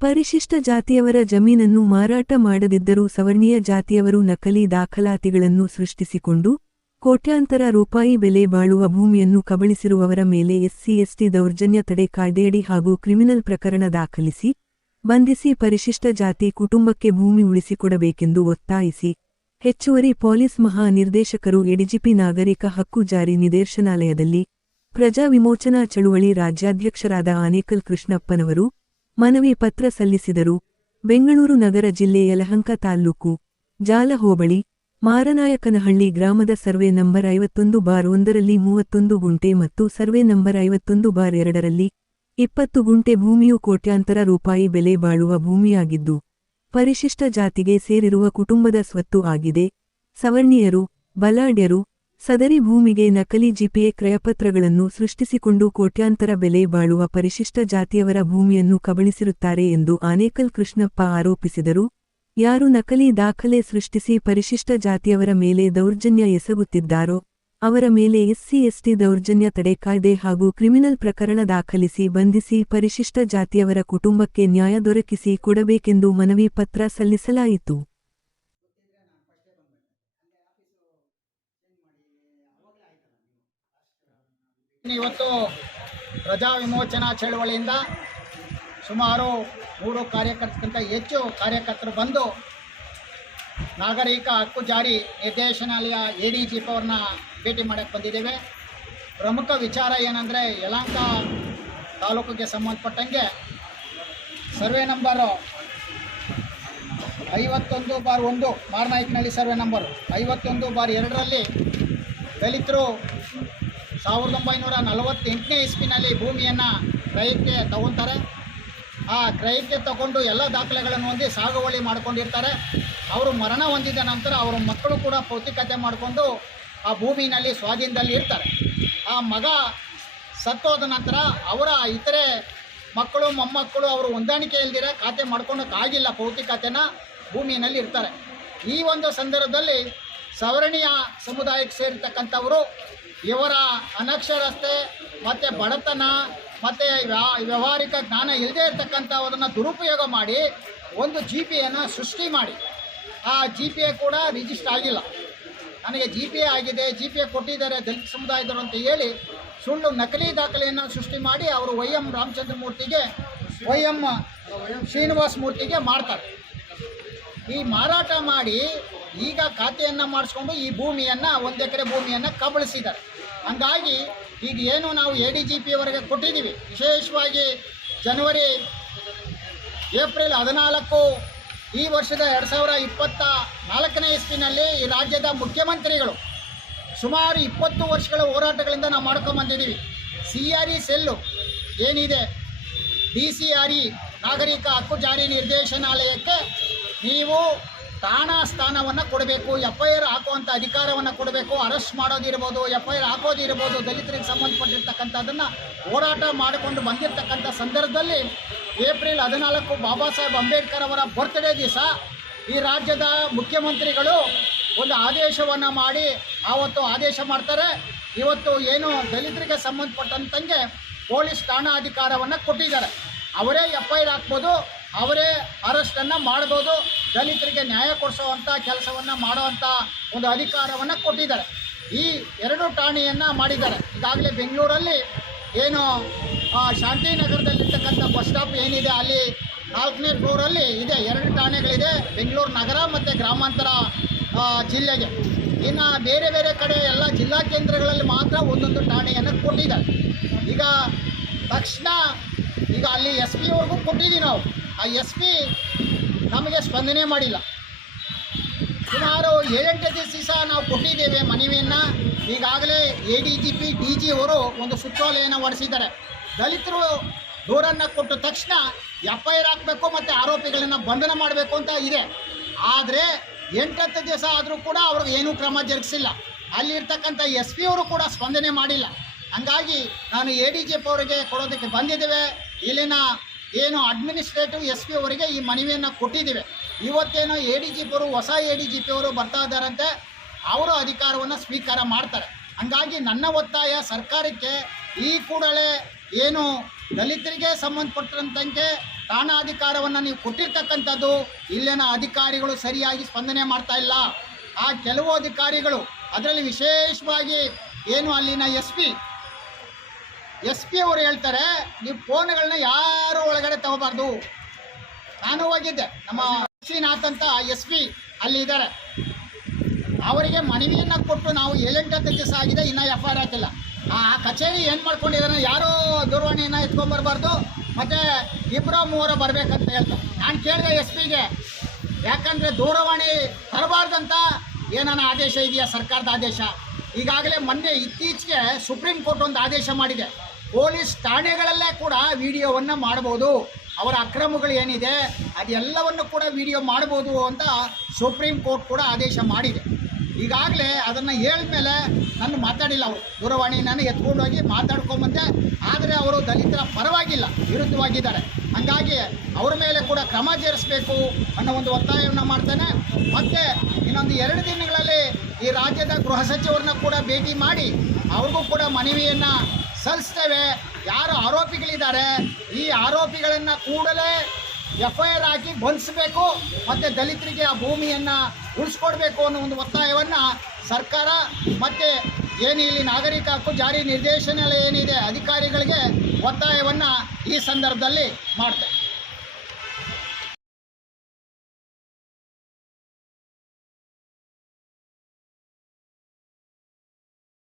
ಪರಿಶಿಷ್ಟ ಜಾತಿಯವರ ಜಮೀನನ್ನು ಮಾರಾಟ ಮಾಡದಿದ್ದರೂ ಸವರ್ಣೀಯ ಜಾತಿಯವರು ನಕಲಿ ದಾಖಲಾತಿಗಳನ್ನು ಸೃಷ್ಟಿಸಿಕೊಂಡು ಕೋಟ್ಯಾಂತರ ರೂಪಾಯಿ ಬೆಲೆ ಬಾಳುವ ಭೂಮಿಯನ್ನು ಕಬಳಿಸಿರುವವರ ಮೇಲೆ ಎಸ್ಸಿ/ಎಸ್ಟಿ ದೌರ್ಜನ್ಯ ತಡೆ ಕಾಯ್ದೆಯಡಿ ಹಾಗೂ ಕ್ರಿಮಿನಲ್ ಪ್ರಕರಣ ದಾಖಲಿಸಿ ಬಂಧಿಸಿ ಪರಿಶಿಷ್ಟ ಜಾತಿ ಕುಟುಂಬಕ್ಕೆ ಭೂಮಿ ಉಳಿಸಿಕೊಡಬೇಕೆಂದು ಒತ್ತಾಯಿಸಿ ಹೆಚ್ಚುವರಿ ಪೊಲೀಸ್ ಮಹಾ ನಿರ್ದೇಶಕರು ಎಡಿಜಿಪಿ ನಾಗರಿಕ ಹಕ್ಕು ಜಾರಿ ನಿರ್ದೇಶನಾಲಯದಲ್ಲಿ ಪ್ರಜಾ ವಿಮೋಚನಾ ಚಳುವಳಿ ರಾಜ್ಯಾಧ್ಯಕ್ಷರಾದ ಆನೇಕಲ್ ಕೃಷ್ಣಪ್ಪನವರು ಮನವಿ ಪತ್ರ ಸಲ್ಲಿಸಿದರು. ಬೆಂಗಳೂರು ನಗರ ಜಿಲ್ಲೆ ಯಲಹಂಕ ತಾಲ್ಲೂಕು ಜಾಲ ಹೋಬಳಿ ಮಾರನಾಯಕನಹಳ್ಳಿ ಗ್ರಾಮದ ಸರ್ವೆ ನಂಬರ್ 51/1ರಲ್ಲಿ 31 ಗುಂಟೆ ಮತ್ತು ಸರ್ವೆ ನಂಬರ್ 51/2ರಲ್ಲಿ 20 ಗುಂಟೆ ಭೂಮಿಯು ಕೋಟ್ಯಾಂತರ ರೂಪಾಯಿ ಬೆಲೆ ಬಾಳುವ ಭೂಮಿಯಾಗಿದ್ದು ಪರಿಶಿಷ್ಟ ಜಾತಿಗೆ ಸೇರಿರುವ ಕುಟುಂಬದ ಸ್ವತ್ತು ಆಗಿದೆ. ಸವರ್ಣೀಯರು, ಬಲಾಢ್ಯರು ಸದರಿ ಭೂಮಿಗೆ ನಕಲಿ ಜಿಪಿಎ ಕ್ರಯಪತ್ರಗಳನ್ನು ಸೃಷ್ಟಿಸಿಕೊಂಡು ಕೋಟ್ಯಾಂತರ ಬೆಲೆ ಬಾಳುವ ಪರಿಶಿಷ್ಟ ಜಾತಿಯವರ ಭೂಮಿಯನ್ನು ಕಬಳಿಸಿರುತ್ತಾರೆ ಎಂದು ಆನೇಕಲ್ ಕೃಷ್ಣಪ್ಪ ಆರೋಪಿಸಿದರು. ಯಾರು ನಕಲಿ ದಾಖಲೆ ಸೃಷ್ಟಿಸಿ ಪರಿಶಿಷ್ಟ ಜಾತಿಯವರ ಮೇಲೆ ದೌರ್ಜನ್ಯ ಎಸಗುತ್ತಿದ್ದಾರೋ ಅವರ ಮೇಲೆ ಎಸ್ಸಿ/ಎಸ್ಟಿ ದೌರ್ಜನ್ಯ ತಡೆ ಕಾಯ್ದೆ ಹಾಗೂ ಕ್ರಿಮಿನಲ್ ಪ್ರಕರಣ ದಾಖಲಿಸಿ ಬಂಧಿಸಿ ಪರಿಶಿಷ್ಟ ಜಾತಿಯವರ ಕುಟುಂಬಕ್ಕೆ ನ್ಯಾಯ ದೊರಕಿಸಿ ಕೊಡಬೇಕೆಂದು ಮನವಿ ಪತ್ರ ಸಲ್ಲಿಸಲಾಯಿತು. ಇವತ್ತು ಪ್ರಜಾ ವಿಮೋಚನಾ ಚಳವಳಿಯಿಂದ ಸುಮಾರು 3 ಕಾರ್ಯಕರ್ತಕ್ಕಿಂತ ಹೆಚ್ಚು ಕಾರ್ಯಕರ್ತರು ಬಂದು ನಾಗರಿಕ ಹಕ್ಕು ಜಾರಿ ನಿರ್ದೇಶನಾಲಯ ಎಡಿಜಿಪಿ ಅವ್ರನ್ನ ಭೇಟಿ ಮಾಡೋಕ್ಕೆ ಬಂದಿದ್ದೇವೆ. ಪ್ರಮುಖ ವಿಚಾರ ಏನಂದರೆ ಯಲಹಂಕ ತಾಲೂಕಿಗೆ ಸಂಬಂಧಪಟ್ಟಂಗೆ survey number 51/1 Maranayakanahalli survey number 51/2ರಲ್ಲಿ ದಲಿತರು 1948ನೇ ಇಸ್ವಿನಲ್ಲಿ ಭೂಮಿಯನ್ನು ಕ್ರಯಕ್ಕೆ ತಗೊತಾರೆ. ಆ ಕ್ರಯಕ್ಕೆ ತಗೊಂಡು ಎಲ್ಲ ದಾಖಲೆಗಳನ್ನು ಹೊಂದಿ ಸಾಗುವಳಿ ಮಾಡ್ಕೊಂಡಿರ್ತಾರೆ. ಅವರು ಮರಣ ಹೊಂದಿದ ನಂತರ ಅವರ ಮಕ್ಕಳು ಕೂಡ ಪೌತಿಕತೆ ಮಾಡಿಕೊಂಡು ಆ ಭೂಮಿನಲ್ಲಿ ಸ್ವಾಧೀನದಲ್ಲಿ ಇರ್ತಾರೆ. ಆ ಮಗ ಸತ್ತೋದ ನಂತರ ಅವರ ಇತರೆ ಮಕ್ಕಳು ಮೊಮ್ಮಕ್ಕಳು ಅವರು ಹೊಂದಾಣಿಕೆ ಇಲ್ದಿರ ಖಾತೆ ಮಾಡ್ಕೊಳಕ್ಕಾಗಿಲ್ಲ, ಪೌತಿಕತೆನ ಭೂಮಿಯಲ್ಲಿ ಇರ್ತಾರೆ. ಈ ಒಂದು ಸಂದರ್ಭದಲ್ಲಿ ಸವರ್ಣೀಯ ಸಮುದಾಯಕ್ಕೆ ಸೇರಿರ್ತಕ್ಕಂಥವರು ಇವರ ಅನಕ್ಷರತೆ ಮತ್ತು ಬಡತನ ಮತ್ತು ವ್ಯಾವಹಾರಿಕ ಜ್ಞಾನ ಇಲ್ಲದೇ ಇರತಕ್ಕಂಥವರನ್ನು ದುರುಪಯೋಗ ಮಾಡಿ ಒಂದು ಜಿಪಿಎಯನ್ನು ಸೃಷ್ಟಿ ಮಾಡಿ, ಆ ಜಿಪಿಎ ಕೂಡ ರಿಜಿಸ್ಟರ್ ಆಗಿಲ್ಲ. ನನಗೆ ಜಿಪಿಎ ಆಗಿದೆ, ಜಿಪಿಎ ಕೊಟ್ಟಿದ್ದಾರೆ ದಲಿತ ಸಮುದಾಯದವರು ಅಂತ ಹೇಳಿ ಸುಳ್ಳು ನಕಲಿ ದಾಖಲೆಯನ್ನು ಸೃಷ್ಟಿ ಮಾಡಿ ಅವರು ವೈ.ಎಂ. ರಾಮಚಂದ್ರ ಮೂರ್ತಿಗೆ, ವೈ.ಎಂ. ಶ್ರೀನಿವಾಸ ಮೂರ್ತಿಗೆ ಮಾಡ್ತಾರೆ. ಈ ಮಾರಾಟ ಮಾಡಿ ಈಗ ಖಾತೆಯನ್ನು ಮಾಡಿಸ್ಕೊಂಡು ಈ ಭೂಮಿಯನ್ನು 1 ಎಕರೆ ಭೂಮಿಯನ್ನು ಕಬಳಿಸಿದ್ದಾರೆ. ಹಂಗಾಗಿ ಈಗ ಏನು ನಾವು ಎಡಿಜಿಪಿಯವರೆಗೆ ಕೊಟ್ಟಿದ್ದೀವಿ, ವಿಶೇಷವಾಗಿ ಏಪ್ರಿಲ್ 14 ಈ ವರ್ಷದ 2024ನೇ ಇಸ್ವಿನಲ್ಲಿ ಈ ರಾಜ್ಯದ ಮುಖ್ಯಮಂತ್ರಿಗಳು ಸುಮಾರು 20 ವರ್ಷಗಳ ಹೋರಾಟಗಳಿಂದ ನಾವು ಮಾಡ್ಕೊಂಬಂದಿದ್ದೀವಿ. CRE ಸೆಲ್ಲು ಏನಿದೆ, DCRE ನಾಗರಿಕ ಹಕ್ಕು ಜಾರಿ ನಿರ್ದೇಶನಾಲಯಕ್ಕೆ ನೀವು ಠಾಣಾ ಸ್ಥಾನವನ್ನು ಕೊಡಬೇಕು, FIR ಹಾಕುವಂಥ ಅಧಿಕಾರವನ್ನು ಕೊಡಬೇಕು. ಅರೆಸ್ಟ್ ಮಾಡೋದಿರ್ಬೋದು, FIR ಹಾಕೋದಿರ್ಬೋದು, ದಲಿತರಿಗೆ ಸಂಬಂಧಪಟ್ಟಿರ್ತಕ್ಕಂಥದ್ದನ್ನು ಹೋರಾಟ ಮಾಡಿಕೊಂಡು ಬಂದಿರತಕ್ಕಂಥ ಸಂದರ್ಭದಲ್ಲಿ ಏಪ್ರಿಲ್ 14 ಬಾಬಾ ಸಾಹೇಬ್ ಅಂಬೇಡ್ಕರ್ ಅವರ ಬರ್ತ್ಡೇ ದಿವಸ ಈ ರಾಜ್ಯದ ಮುಖ್ಯಮಂತ್ರಿಗಳು ಒಂದು ಆದೇಶವನ್ನು ಮಾಡಿ ಆವತ್ತು ಆದೇಶ ಮಾಡ್ತಾರೆ. ಇವತ್ತು ಏನು ದಲಿತರಿಗೆ ಸಂಬಂಧಪಟ್ಟಂಗೆ ಪೊಲೀಸ್ ಠಾಣಾ ಅಧಿಕಾರವನ್ನು ಕೊಟ್ಟಿದ್ದಾರೆ. ಅವರೇ FIR ಹಾಕ್ಬೋದು, ಅವರೇ ಅರೆಸ್ಟನ್ನು ಮಾಡ್ಬೋದು, ದಲಿತರಿಗೆ ನ್ಯಾಯ ಕೊಡಿಸೋವಂಥ ಕೆಲಸವನ್ನು ಮಾಡೋವಂಥ ಒಂದು ಅಧಿಕಾರವನ್ನು ಕೊಟ್ಟಿದ್ದಾರೆ. ಈ 2 ಠಾಣೆಯನ್ನು ಮಾಡಿದ್ದಾರೆ. ಈಗಾಗಲೇ ಬೆಂಗಳೂರಲ್ಲಿ ಏನು ಶಾಂತಿನಗರದಲ್ಲಿರ್ತಕ್ಕಂಥ ಬಸ್ ಸ್ಟಾಪ್ ಏನಿದೆ ಅಲ್ಲಿ 4ನೇ ಫ್ಲೋರಲ್ಲಿ ಇದೆ, 2 ಠಾಣೆಗಳಿದೆ ಬೆಂಗಳೂರು ನಗರ ಮತ್ತು ಗ್ರಾಮಾಂತರ ಜಿಲ್ಲೆಗೆ. ಇನ್ನು ಬೇರೆ ಬೇರೆ ಕಡೆ ಎಲ್ಲ ಜಿಲ್ಲಾ ಕೇಂದ್ರಗಳಲ್ಲಿ ಮಾತ್ರ ಒಂದೊಂದು ಠಾಣೆಯನ್ನು ಕೊಟ್ಟಿದ್ದಾರೆ. ಈಗ ತಕ್ಷಣ ಈಗ ಅಲ್ಲಿ SP ಅವ್ರಿಗೂ ಕೊಟ್ಟಿದ್ದೀವಿ ನಾವು. ಆ SP ನಮಗೆ ಸ್ಪಂದನೆ ಮಾಡಿಲ್ಲ. ಸುಮಾರು 7-8 ದಿವಸ ನಾವು ಕೊಟ್ಟಿದ್ದೇವೆ ಮನವಿಯನ್ನು. ಈಗಾಗಲೇ ADGP DG ಅವರು ಒಂದು ಸುತ್ತೋಲೆಯನ್ನು ಹೊರಡಿಸಿದ್ದಾರೆ. ದಲಿತರು ದೂರನ್ನು ಕೊಟ್ಟ ತಕ್ಷಣ FIR ಹಾಕಬೇಕು ಮತ್ತು ಆರೋಪಿಗಳನ್ನು ಬಂಧನ ಮಾಡಬೇಕು ಅಂತ ಇದೆ. ಆದರೆ 8-10 ದಿವಸ ಆದರೂ ಕೂಡ ಅವ್ರಿಗೆ ಏನೂ ಕ್ರಮ ಜರುಗಿಸಿಲ್ಲ. ಅಲ್ಲಿರ್ತಕ್ಕಂಥ SP ಅವರು ಕೂಡ ಸ್ಪಂದನೆ ಮಾಡಿಲ್ಲ. ಹಂಗಾಗಿ ನಾನು ADGP ಅವರಿಗೆ ಕೊಡೋದಕ್ಕೆ ಬಂದಿದ್ದೇವೆ. ಇಲ್ಲಿನ ಏನು ಅಡ್ಮಿನಿಸ್ಟ್ರೇಟಿವ್ SP ಅವರಿಗೆ ಈ ಮನವಿಯನ್ನು ಕೊಟ್ಟಿದ್ದೇವೆ. ಇವತ್ತೇನೋ ADGP ಅವರು ಹೊಸ ADGP ಅವರು ಬರ್ತಾ ಇದ್ದಾರಂತೆ, ಅವರು ಅಧಿಕಾರವನ್ನು ಸ್ವೀಕಾರ ಮಾಡ್ತಾರೆ. ಹಂಗಾಗಿ ನನ್ನ ಒತ್ತಾಯ ಸರ್ಕಾರಕ್ಕೆ ಈ ಕೂಡಲೇ ಏನು ದಲಿತರಿಗೆ ಸಂಬಂಧಪಟ್ಟಂತೆ ಠಾಣಾಧಿಕಾರವನ್ನು ನೀವು ಕೊಟ್ಟಿರ್ತಕ್ಕಂಥದ್ದು ಇಲ್ಲಿನ ಅಧಿಕಾರಿಗಳು ಸರಿಯಾಗಿ ಸ್ಪಂದನೆ ಮಾಡ್ತಾ ಇಲ್ಲ. ಆ ಕೆಲವು ಅಧಿಕಾರಿಗಳು, ಅದರಲ್ಲಿ ವಿಶೇಷವಾಗಿ ಏನು ಅಲ್ಲಿನ ಎಸ್ ಪಿ ಅವರು ಹೇಳ್ತಾರೆ, ನೀವು ಫೋನ್ಗಳನ್ನ ಯಾರು ಒಳಗಡೆ ತಗೋಬಾರ್ದು. ನಾನು ಹೋಗಿದ್ದೆ, ನಮ್ಮ ಶ್ರೀನಾಥ್ ಅಂತ ಎಸ್ ಪಿ ಅಲ್ಲಿ ಇದ್ದಾರೆ, ಅವರಿಗೆ ಮನವಿಯನ್ನು ಕೊಟ್ಟು ನಾವು 7-8 ದಿವಸ ಆಗಿದೆ, ಇನ್ನೂ FIR ಹಾಕಿಲ್ಲ. ಆ ಕಚೇರಿ ಏನು ಮಾಡ್ಕೊಂಡಿದ್ದಾರೆ, ಯಾರೋ ದೂರವಾಣಿಯನ್ನು ಎತ್ಕೊಂಡ್ಬರ್ಬಾರ್ದು, ಮತ್ತು 2-3 ಬರಬೇಕಂತ ಹೇಳ್ತಾರೆ. ನಾನು ಕೇಳಿದೆ ಎಸ್ ಪಿಗೆ, ಯಾಕಂದರೆ ದೂರವಾಣಿ ತರಬಾರ್ದಂತ ಏನಾನ ಆದೇಶ ಇದೆಯಾ, ಸರ್ಕಾರದ ಆದೇಶ? ಈಗಾಗಲೇ ಮೊನ್ನೆ ಇತ್ತೀಚೆಗೆ ಸುಪ್ರೀಂ ಕೋರ್ಟ್ ಒಂದು ಆದೇಶ ಮಾಡಿದೆ, ಪೊಲೀಸ್ ಠಾಣೆಗಳಲ್ಲೇ ಕೂಡ ವಿಡಿಯೋವನ್ನು ಮಾಡ್ಬೋದು, ಅವರ ಅಕ್ರಮಗಳು ಏನಿದೆ ಅದೆಲ್ಲವನ್ನು ಕೂಡ ವಿಡಿಯೋ ಮಾಡ್ಬೋದು ಅಂತ ಸುಪ್ರೀಂ ಕೋರ್ಟ್ ಕೂಡ ಆದೇಶ ಮಾಡಿದೆ. ಈಗಾಗಲೇ ಅದನ್ನು ಹೇಳಿದ್ಮೇಲೆ ನನ್ನ ಮಾತಾಡಿಲ್ಲ, ಅವರು ದೂರವಾಣಿ ನಾನು ಎತ್ಕೊಂಡೋಗಿ ಮಾತಾಡ್ಕೊಂಬಂದೆ. ಆದರೆ ಅವರು ದಲಿತರ ಪರವಾಗಿಲ್ಲ, ವಿರುದ್ಧವಾಗಿದ್ದಾರೆ. ಹಾಗಾಗಿ ಅವ್ರ ಮೇಲೆ ಕೂಡ ಕ್ರಮ ಜರುಗಿಸಬೇಕು ಅನ್ನೋ ಒಂದು ಒತ್ತಾಯವನ್ನು ಮಾಡ್ತಾನೆ. ಮತ್ತು ಇನ್ನೊಂದು 2 ದಿನಗಳಲ್ಲಿ ಈ ರಾಜ್ಯದ ಗೃಹ ಸಚಿವರನ್ನ ಕೂಡ ಭೇಟಿ ಮಾಡಿ ಅವ್ರಿಗೂ ಕೂಡ ಮನವಿಯನ್ನು ಸಲ್ಲಿಸ್ತೇವೆ. ಯಾರು ಆರೋಪಿಗಳಿದ್ದಾರೆ, ಈ ಆರೋಪಿಗಳನ್ನು ಕೂಡಲೇ FIR ಹಾಕಿ ಬಂಧಿಸಬೇಕು, ಮತ್ತು ದಲಿತರಿಗೆ ಆ ಭೂಮಿಯನ್ನು ಉಳಿಸ್ಕೊಡ್ಬೇಕು ಅನ್ನೋ ಒಂದು ಒತ್ತಾಯವನ್ನು ಸರ್ಕಾರ ಮತ್ತು ಏನು ಇಲ್ಲಿ ನಾಗರಿಕ ಹಕ್ಕು ಜಾರಿ ನಿರ್ದೇಶನಾಲಯ ಏನಿದೆ ಅಧಿಕಾರಿಗಳಿಗೆ ಒತ್ತಾಯವನ್ನು ಈ ಸಂದರ್ಭದಲ್ಲಿ ಮಾಡ್ತೇವೆ.